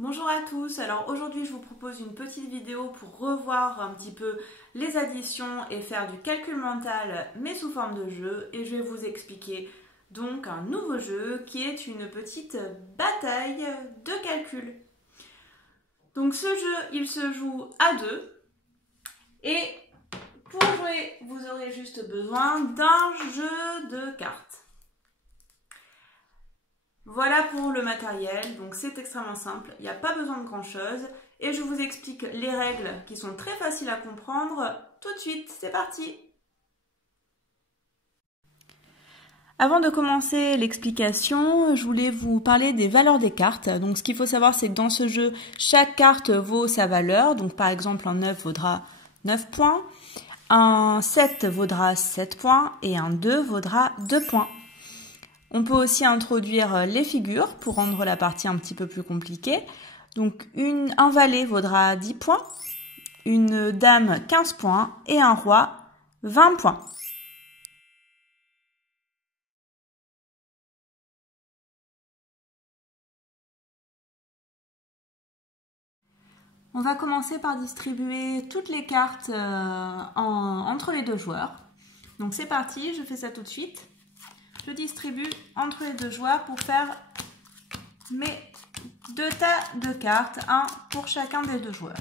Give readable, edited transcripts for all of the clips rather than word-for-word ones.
Bonjour à tous, alors aujourd'hui je vous propose une petite vidéo pour revoir un petit peu les additions et faire du calcul mental mais sous forme de jeu, et je vais vous expliquer donc un nouveau jeu qui est une petite bataille de calcul. Donc ce jeu il se joue à deux et pour jouer vous aurez juste besoin d'un jeu de cartes. Voilà pour le matériel, donc c'est extrêmement simple, il n'y a pas besoin de grand chose et je vous explique les règles qui sont très faciles à comprendre tout de suite, c'est parti! Avant de commencer l'explication, je voulais vous parler des valeurs des cartes. Donc ce qu'il faut savoir, c'est que dans ce jeu, chaque carte vaut sa valeur. Donc par exemple, un 9 vaudra 9 points, un 7 vaudra 7 points et un 2 vaudra 2 points. On peut aussi introduire les figures pour rendre la partie un petit peu plus compliquée. Donc un valet vaudra 10 points, une dame 15 points et un roi 20 points. On va commencer par distribuer toutes les cartes entre les deux joueurs. Donc c'est parti, je fais ça tout de suite. Je distribue entre les deux joueurs pour faire mes deux tas de cartes, un pour chacun des deux joueurs.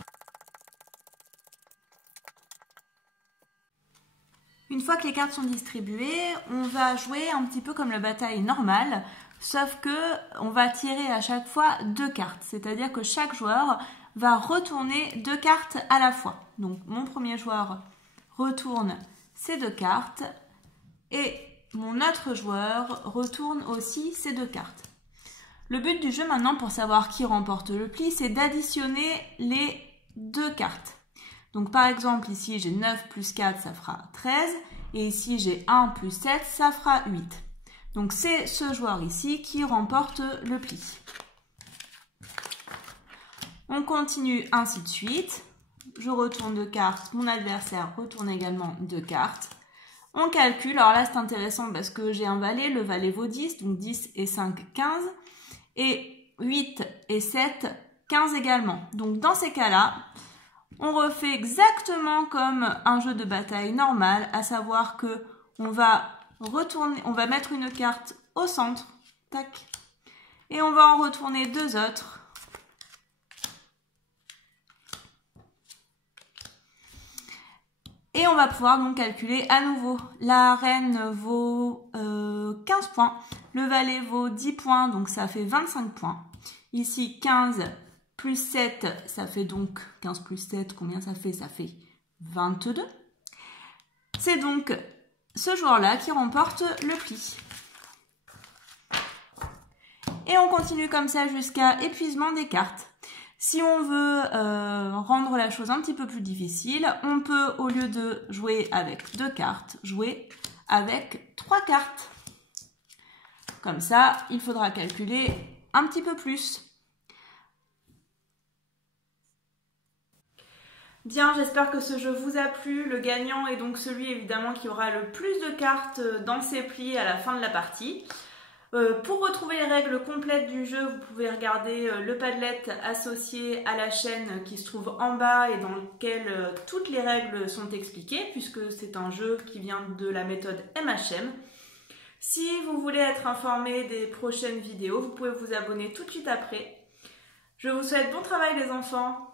Une fois que les cartes sont distribuées, on va jouer un petit peu comme la bataille normale, sauf que on va tirer à chaque fois deux cartes, c'est-à-dire que chaque joueur va retourner deux cartes à la fois. Donc mon premier joueur retourne ces deux cartes et mon autre joueur retourne aussi ces deux cartes. Le but du jeu maintenant, pour savoir qui remporte le pli, c'est d'additionner les deux cartes. Donc par exemple, ici j'ai 9 plus 4, ça fera 13. Et ici j'ai 1 plus 7, ça fera 8. Donc c'est ce joueur ici qui remporte le pli. On continue ainsi de suite. Je retourne deux cartes, mon adversaire retourne également deux cartes. On calcule, alors là c'est intéressant parce que j'ai un valet, le valet vaut 10, donc 10 et 5, 15. Et 8 et 7, 15 également. Donc dans ces cas-là, on refait exactement comme un jeu de bataille normal, à savoir que on va mettre une carte au centre, tac, et on va en retourner deux autres. Et on va pouvoir donc calculer à nouveau. La reine vaut 15 points, le valet vaut 10 points, donc ça fait 25 points. Ici 15 plus 7, ça fait donc 15 plus 7, combien ça fait? Ça fait 22. C'est donc ce joueur-là qui remporte le pli. Et on continue comme ça jusqu'à épuisement des cartes. Si on veut rendre la chose un petit peu plus difficile, on peut, au lieu de jouer avec deux cartes, jouer avec trois cartes. Comme ça, il faudra calculer un petit peu plus. Bien, j'espère que ce jeu vous a plu. Le gagnant est donc celui évidemment qui aura le plus de cartes dans ses plis à la fin de la partie. Pour retrouver les règles complètes du jeu, vous pouvez regarder le Padlet associé à la chaîne qui se trouve en bas et dans lequel toutes les règles sont expliquées, puisque c'est un jeu qui vient de la méthode MHM. Si vous voulez être informé des prochaines vidéos, vous pouvez vous abonner tout de suite après. Je vous souhaite bon travail les enfants!